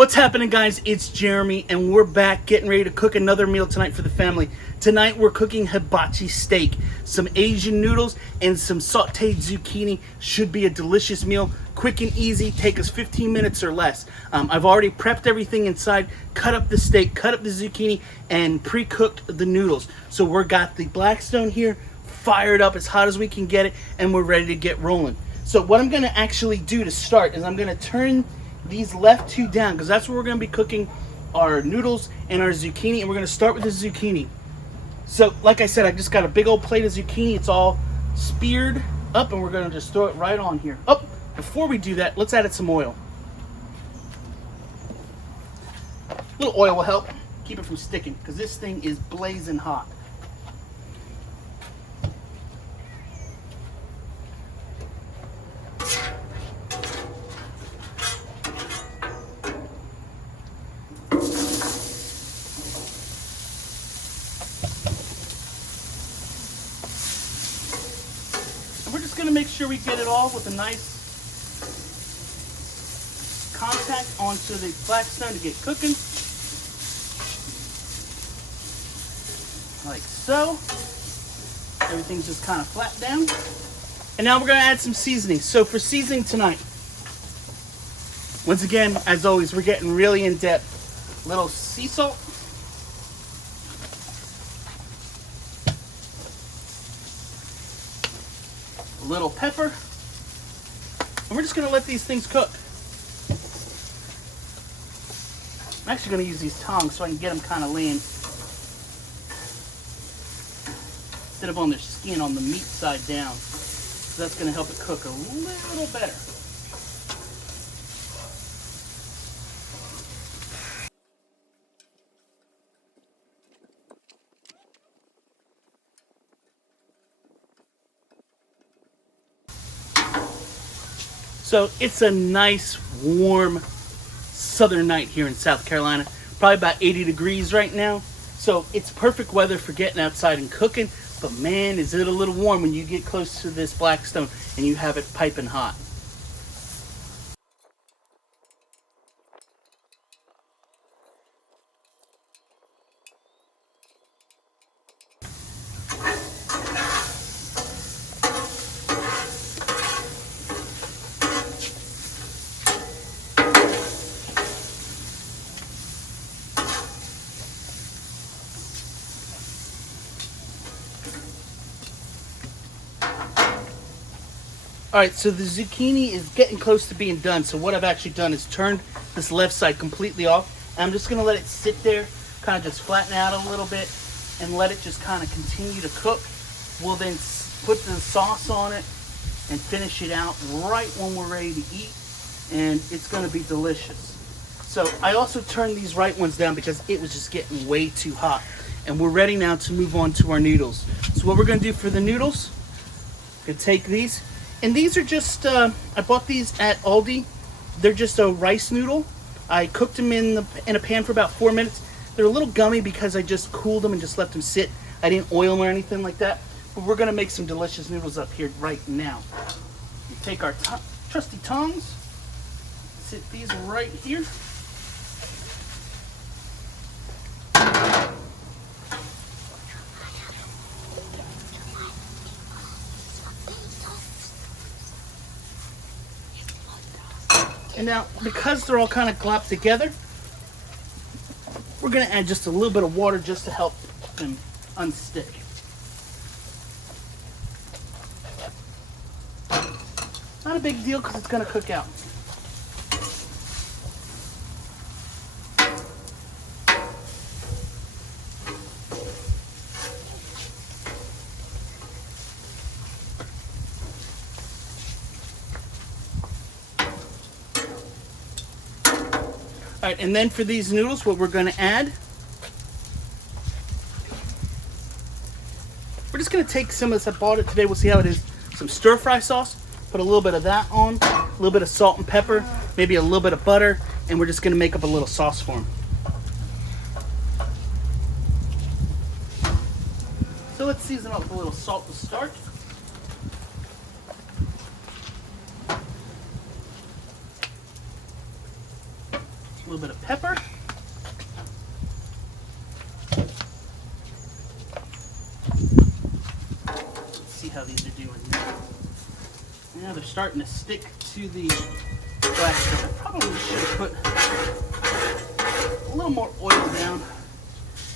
What's happening, guys? It's Jeremy, and we're back getting ready to cook another meal tonight for the family. Tonight we're cooking hibachi steak, some Asian noodles, and some sauteed zucchini. Should be a delicious meal, quick and easy, take us 15 minutes or less. I've already prepped everything inside, cut up the steak, cut up the zucchini, and pre-cooked the noodles. So we've got the Blackstone here, fired up as hot as we can get it, and we're ready to get rolling. So what I'm gonna actually do to start is I'm gonna turn these left two down, because that's where we're going to be cooking our noodles and our zucchini, and we're going to start with the zucchini. So like I said, I just got a big old plate of zucchini. It's all speared up, and we're going to just throw it right on here. Oh, before we do that, let's add it some oil. A little oil will help keep it from sticking, because this thing is blazing hot. We're just going to make sure we get it all with a nice contact onto the Blackstone to get cooking. Like so. Everything's just kind of flat down. And now we're going to add some seasoning. So for seasoning tonight, once again, as always, we're getting really in depth. Little sea salt. Little pepper, and we're just going to let these things cook. I'm actually going to use these tongs so I can get them kind of lean instead of on their skin on the meat side down. So that's going to help it cook a little better. So it's a nice, warm, southern night here in South Carolina. Probably about 80 degrees right now. So it's perfect weather for getting outside and cooking. But man, is it a little warm when you get close to this Blackstone and you have it piping hot. Alright, so the zucchini is getting close to being done. So what I've actually done is turned this left side completely off. And I'm just going to let it sit there, kind of just flatten out a little bit, and let it just kind of continue to cook. We'll then put the sauce on it and finish it out right when we're ready to eat. And it's going to be delicious. So I also turned these right ones down because it was just getting way too hot. And we're ready now to move on to our noodles. So what we're going to do for the noodles, we're going to take these. And these are just, I bought these at Aldi. They're just a rice noodle. I cooked them in a pan for about 4 minutes. They're a little gummy because I just cooled them and just let them sit. I didn't oil them or anything like that. But we're gonna make some delicious noodles up here right now. We take our trusty tongs, sit these right here. And now, because they're all kind of glopped together, we're going to add just a little bit of water just to help them unstick. Not a big deal because it's going to cook out. All right, and then for these noodles, what we're going to add, we're just going to take some of this. I bought it today. We'll see how it is. Some stir fry sauce. Put a little bit of that on. A little bit of salt and pepper. Maybe a little bit of butter. And we're just going to make up a little sauce for them. So let's season up with a little salt to start. A little bit of pepper. Let's see how these are doing now. Now they're starting to stick to the Blackstone. I probably should have put a little more oil down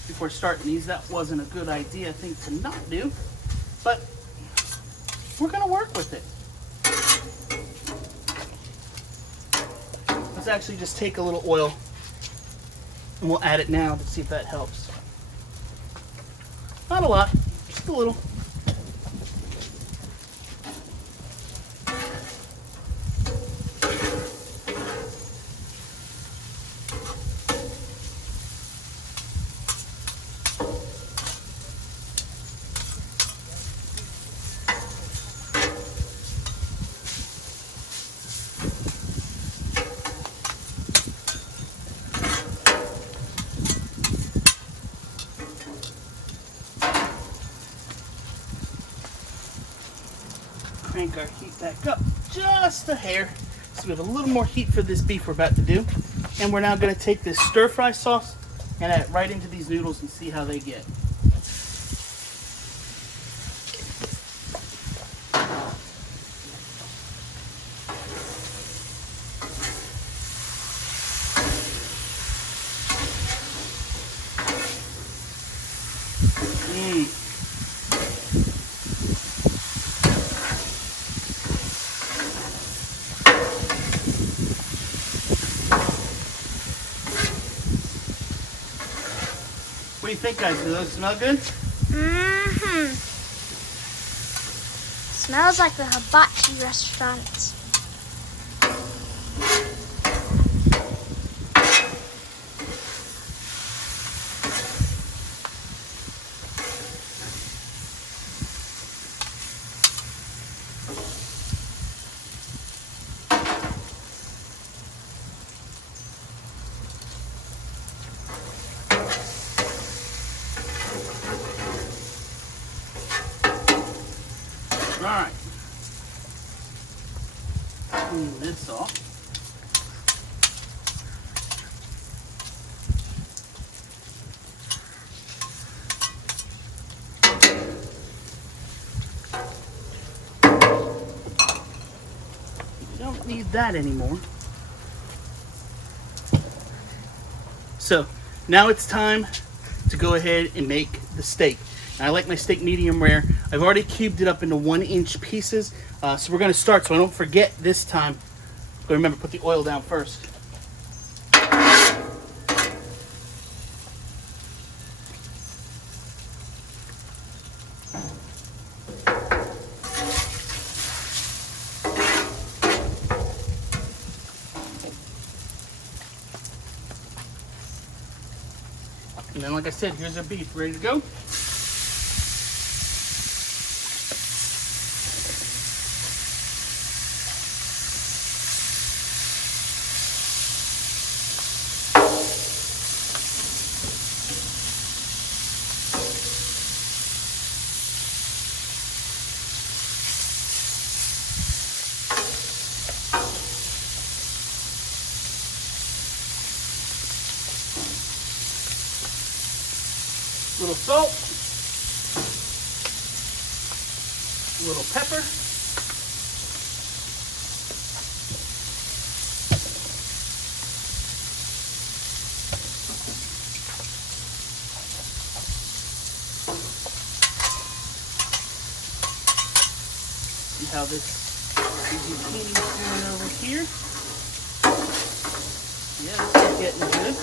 before starting these. That wasn't a good idea, I think, to not do. But we're going to work with it. Let's actually just take a little oil and we'll add it now to see if that helps. Not a lot, just a little. Crank our heat back up just a hair so we have a little more heat for this beef we're about to do. And we're now going to take this stir fry sauce and add it right into these noodles and see how they get. What do you think, guys? Do those smell good? Mm-hmm. Smells like the Hibachi restaurant. Alright. Clean this off. You don't need that anymore. So, now it's time to go ahead and make the steak. I like my steak medium rare. I've already cubed it up into 1-inch pieces. So we're going to start, so I don't forget this time. But remember, put the oil down first. And then, like I said, here's our beef ready to go. Little salt, a little pepper, see how this zucchini is doing over here. Yeah, this is getting good.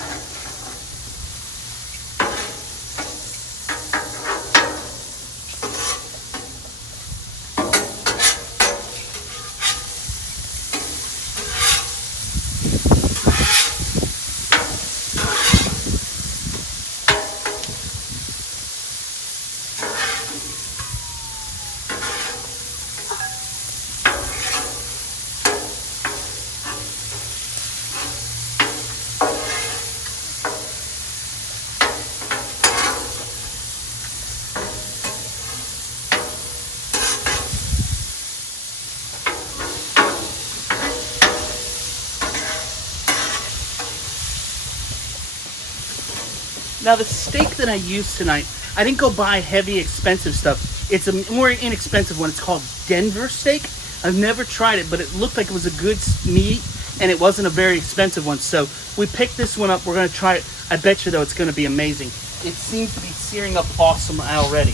Now the steak that I used tonight, I didn't go buy heavy, expensive stuff. It's a more inexpensive one. It's called Denver steak. I've never tried it, but it looked like it was a good meat, and it wasn't a very expensive one. So we picked this one up. We're going to try it. I bet you, though, it's going to be amazing. It seems to be searing up awesome already.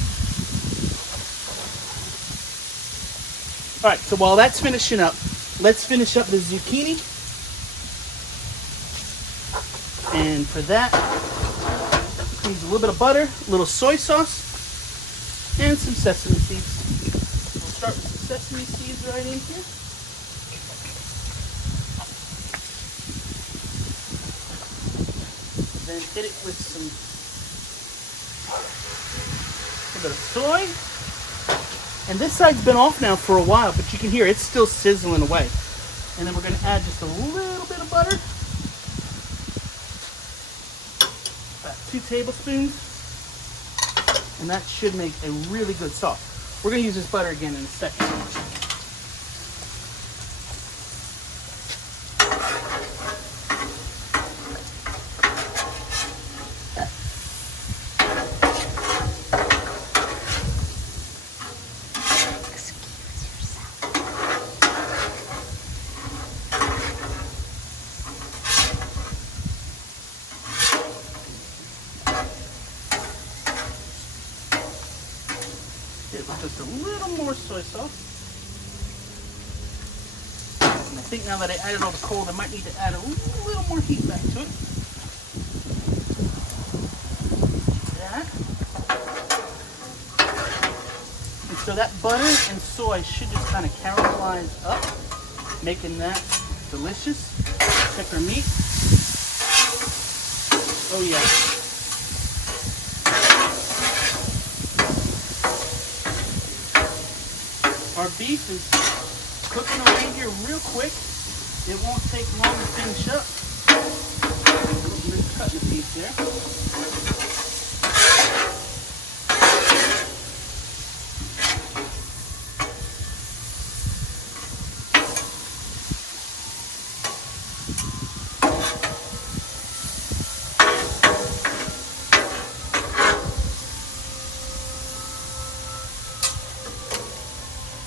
All right, so while that's finishing up, let's finish up the zucchini. And for that, use a little bit of butter, a little soy sauce, and some sesame seeds. We'll start with some sesame seeds right in here. Then hit it with some a bit of soy. And this side's been off now for a while, but you can hear it's still sizzling away. And then we're going to add just a little bit of butter. 2 tablespoons, and that should make a really good sauce. We're going to use this butter again in a second. Just a little more soy sauce. And I think now that I added all the cold, I might need to add a little more heat back to it. That. And so that butter and soy should just kind of caramelize up, making that delicious. Check our meat. Oh yeah. Our beef is cooking away here real quick. It won't take long to finish up. Just cutting the beef there.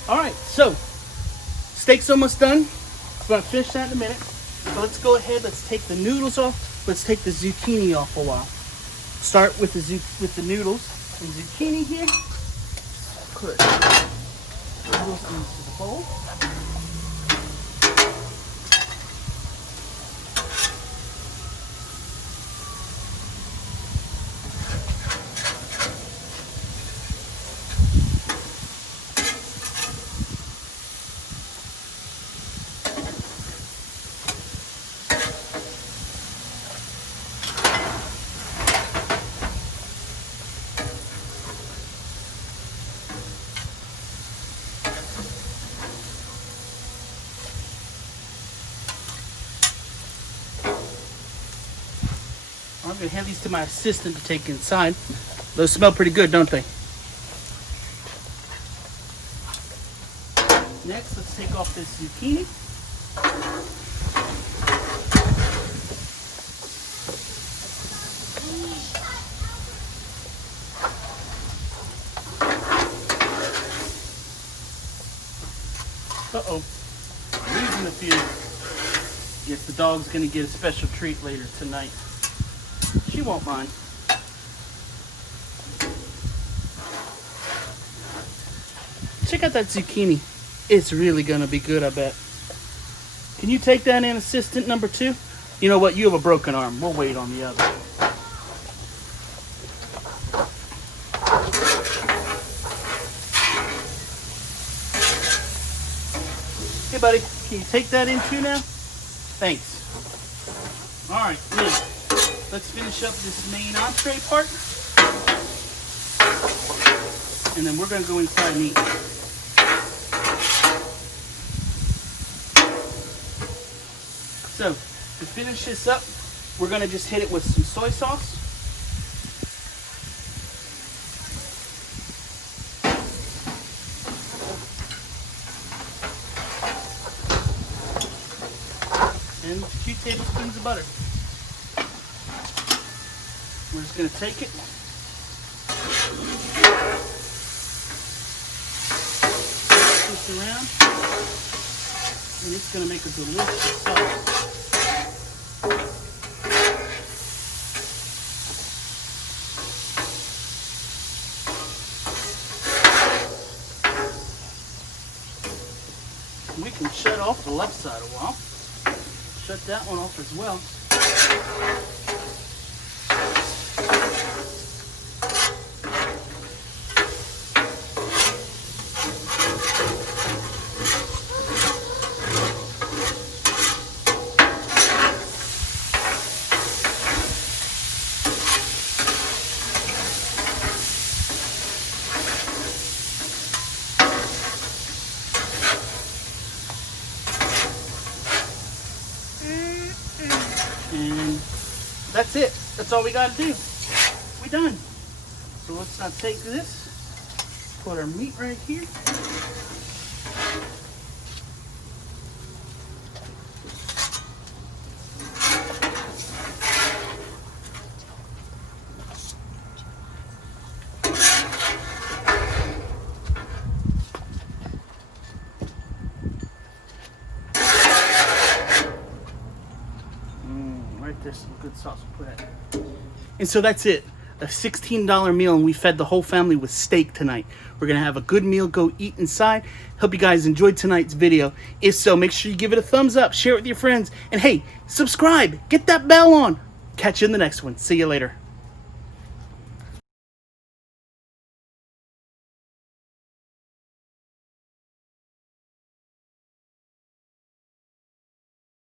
All right, so steak's almost done. I'm gonna finish that in a minute. So let's go ahead. Let's take the noodles off. Let's take the zucchini off a while. Start with the noodles and zucchini here. Put noodles into the bowl. I'm going to hand these to my assistant to take inside. Those smell pretty good, don't they? Next, let's take off this zucchini. Uh-oh. Losing a few. Yes, the dog's going to get a special treat later tonight. She won't mind. Check out that zucchini. It's really gonna be good, I bet. Can you take that in, assistant number 2? You know what? You have a broken arm. We'll wait on the other. Hey, buddy. Can you take that in too now? Thanks. All right, good. Let's finish up this main entree part. And then we're going to go inside and eat. So, to finish this up, we're going to just hit it with some soy sauce. And 2 tablespoons of butter. We're just gonna take it. Twist around. And it's gonna make a delicious sauce. We can shut off the left side a while. Shut that one off as well. And that's it. That's all we gotta do. We done. So let's now take this, put our meat right here. There's some good sauce we'll put in. And so that's it. A $16 meal, and we fed the whole family with steak tonight. We're gonna have a good meal, go eat inside. Hope you guys enjoyed tonight's video. If so, make sure you give it a thumbs up, share it with your friends, and hey, subscribe, get that bell on. Catch you in the next one. See you later.